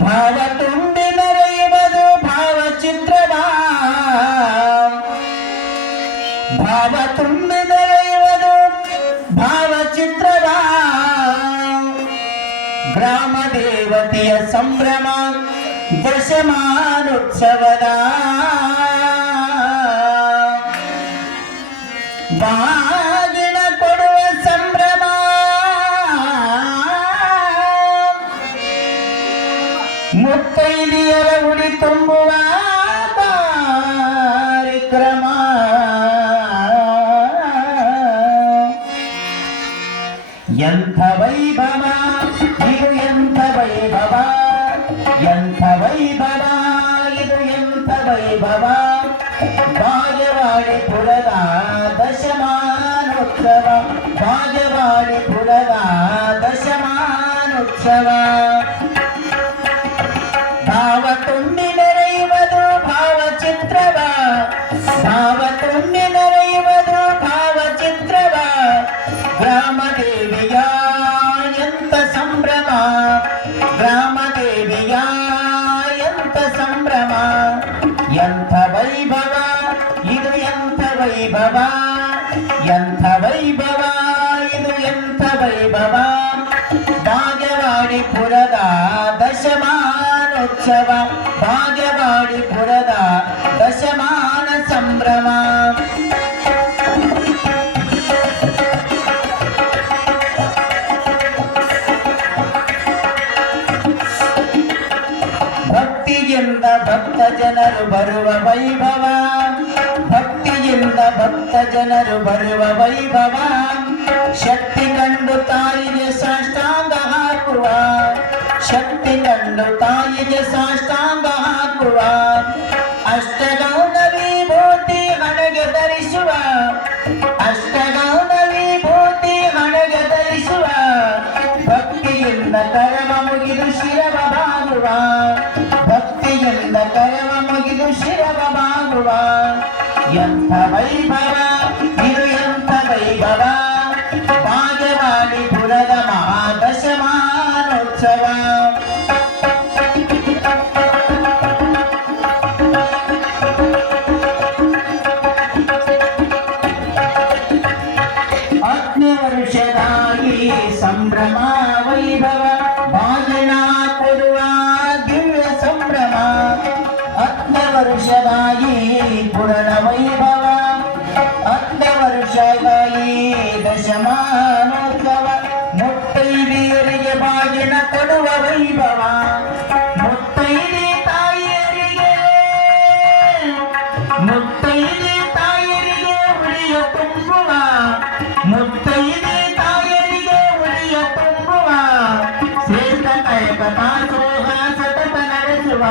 ಭಾವ ತುಂಬಿ ಮೆರೆಯುವುದು ಭಾವಚಿತ್ರವಾ ಭಾವ ತುಂಬಿ ಮೆರೆಯುವುದು ಭಾವಚಿತ್ರವಾ ಗ್ರಾಮ ದೇವತೆಯ ಸಂಭ್ರಮ ದಶಮಾನೋತ್ಸವದ ಮುತ್ತೈದಿಯರ ಉಡಿ ತುಂಬುವ ಕಾರ್ಯಕ್ರಮ ಎಂಥ ವೈಭವ ಇದು ಎಂಥ ವೈಭವ ಎಂಥ ವೈಭವ ಇದು ಎಂಥ ವೈಭವ ಬಾಗವಾಡಿಪುರದ ದಶಮಾನೋತ್ಸವ ಬಾಗವಾಡಿಪುರದ ದಶಮಾನೋತ್ಸವ ದಶಮಾನೋತ್ಸವ ಭಾಗ್ಯವಾಡಿಪುರದ ದಶಮಾನ ಸಂಭ್ರಮ. ಭಕ್ತಿಯಿಂದ ಭಕ್ತ ಜನರು ಬರುವ ವೈಭವ, ಭಕ್ತಿಯಿಂದ ಭಕ್ತ ಜನರು ಬರುವ ವೈಭವ. ಶಕ್ತಿ ಕಂಡು ತಾಯಿಗೆ ಶಕ್ತಿ ಕಂಡು ತಾಯಿಗೆ ಸಾಷ್ಟಾಂಗ ಹಾಕುವ. ಅಷ್ಟಗೌನ ವಿಭೂತಿ ಹಣೆಗೆ ಧರಿಸುವ ಅಷ್ಟಗೌನ ವಿಭೂತಿ ಹಣೆಗೆ ಧರಿಸುವ ಭಕ್ತಿಯಿಂದ ಕರವ ಮುಗಿದು ಶಿರವ ಬಾಗುವ. ಭಕ್ತಿಯಿಂದ ಕರವ ಮುಗಿದು ಶಿರವ ಬಾಗುವ. ಎಂಥ ವೈಭವ, ಇದು ಎಂಥ ವೈಭವ. ಭಾಗ್ಯವಾಡಿಪುರದ ಮಹಾದಶಮಾನೋತ್ಸವ. ಸಂಭ್ರಮ ವೈಭವ ಭಾಜನ ಕೊಡುವ ದಿವ್ಯ ಸಂಭ್ರಮ ಹತ್ತನೇ ವರ್ಷದಾಗಿ ಪುರಣ ವೈಭವ ಹತ್ತನೇ ವರ್ಷದಾಗಿ ದಶಮಾನೋತ್ಸವ ಮುತ್ತೈದಿಯರಿಗೆ ಬಾಗಿನ ಕೊಡುವ ವೈಭವ ಮುತ್ತೈದಿ ತಾಯಿಯರಿಗೆ ಮುತ್ತೈದೆ एकता सोहा सतत नरसुवा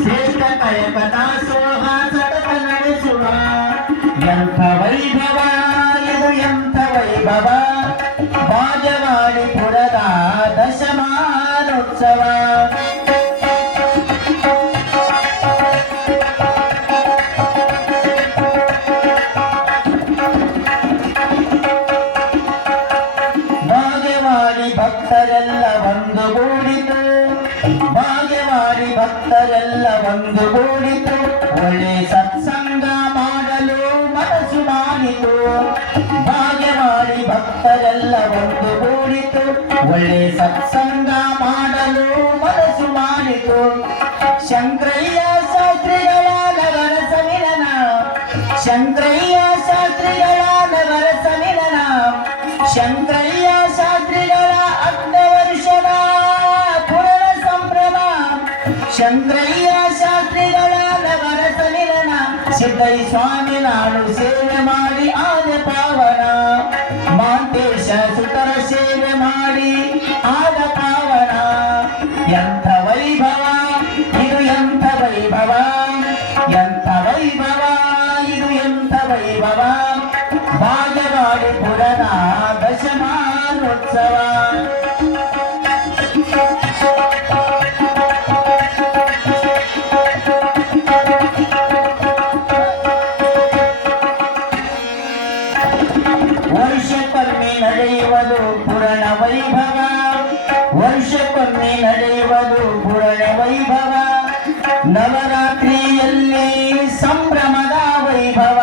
श्रेष्ठता एकता सोहा सतत नरसुवा यंथ वैभव यदु यंथ वैभव बाजवाणि पुरदा दशमानोत्सवा ಒಂದುಗೂಡಿತು ಒಳ್ಳೆ ಸತ್ಸಂಗ ಮಾಡಲು ಮನಸ್ಸು ಮಾಡಿತು. ಭಾಗ್ಯವಾಡಿ ಭಕ್ತರೆಲ್ಲ ಒಂದುಗೂಡಿತು ಒಳ್ಳೆ ಸತ್ಸಂಗ ಮಾಡಲು ಮನಸ್ಸು ಮಾಡಿತು. ಶಂಕರಯ್ಯ ಶಂಕರಯ್ಯ ಶಾಸ್ತ್ರಿಗಳ ನಗರ ಸಮಿಲನ ಸಿದ್ದೈ ಸ್ವಾಮಿ ನಾಡು ಸೇವೆ ಮಾಡಿ ಆದ ಪಾವನ ಮಾಂತೇಶ ಸುತರ ಸೇವೆ ಮಾಡಿ ಆದ ಪಾವನ ಎಂಥ ವೈಭವ ಇದು ಎಂಥ ವೈಭವ ಎಂಥ ವೈಭವ ಇದು ಎಂಥ ವೈಭವ ಭಾಗವಾಡಿಪುರದ ದಶಮಾನೋತ್ಸವ ನಡೆಯುವುದು ಪುರಾಣ ವೈಭವ. ವರ್ಷಕ್ಕೊಮ್ಮೆ ನಡೆಯುವುದು ಪುರಾಣ ವೈಭವ. ನವರಾತ್ರಿಯಲ್ಲಿ ಸಂಭ್ರಮದ ವೈಭವ.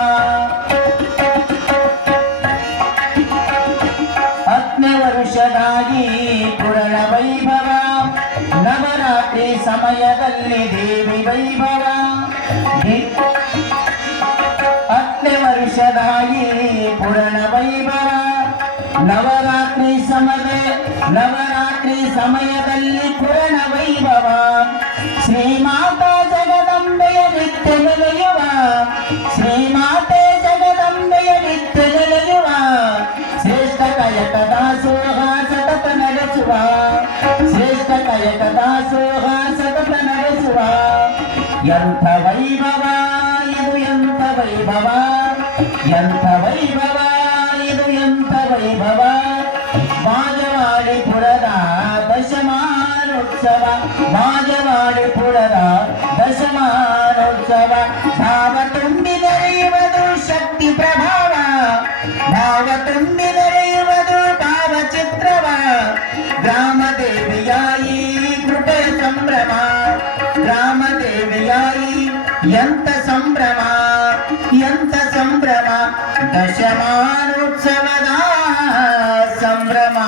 ಹತ್ತನೇ ವರ್ಷದಾಗಿ ಪುರಣ ವೈಭವ. ನವರಾತ್ರಿ ಸಮಯದಲ್ಲಿ ದೇವಿ ವೈಭವ. ಹತ್ತನೇ ವರ್ಷದಾಗಿ ನವರಾತ್ರಿ ಸಮಯ ನವರಾತ್ರಿ ಸಮಯದಲ್ಲಿ ಪುರಣ ವೈಭವ ಶ್ರೀಮಾತಾ ಜಗದಂಬೆಯ ನಿತ್ಯ ನೆಲೆಯುವ ಶ್ರೀಮಾತೆ ಜಗದಂಬೆಯ ನಿತ್ಯ ನೆಲೆಯುವ ಶ್ರೇಷ್ಠ ಕಾಯಕ ದಾಸೋಹ ಸತತ ನಡೆಸುವ ಶ್ರೇಷ್ಠ ಕಾಯಕ ದಾಸೋಹ ಸತತ ನಡೆಸುವ ಎಂಥ ವೈಭವ ಇದು ಎಂಥ ವೈಭವ ಎಂಥ ವೈಭವ ದಶಮಾನೋತ್ಸವ ಮಾಜವಾಡಿಪುರದ ದಶಮಾನೋತ್ಸವ ಭಾವ ತುಂಬಿ ನಡೆಯುವುದು ಶಕ್ತಿ ಪ್ರಭಾವ ಭಾವ ತುಂಬಿ ನಡೆಯುವುದು ಭಾವಚಿತ್ರವ ಗ್ರಾಮ ದೇವಿಯಾಯಿ ಕೃಪೆಯ ಸಂಭ್ರಮ ಗ್ರಾಮ ದೇವಿಯಾಯಿ ಎಂತ ಸಂಭ್ರಮ ಎಂತ ಸಂಭ್ರಮ ದಶಮಾನೋತ್ಸವದ ಸಂಭ್ರಮ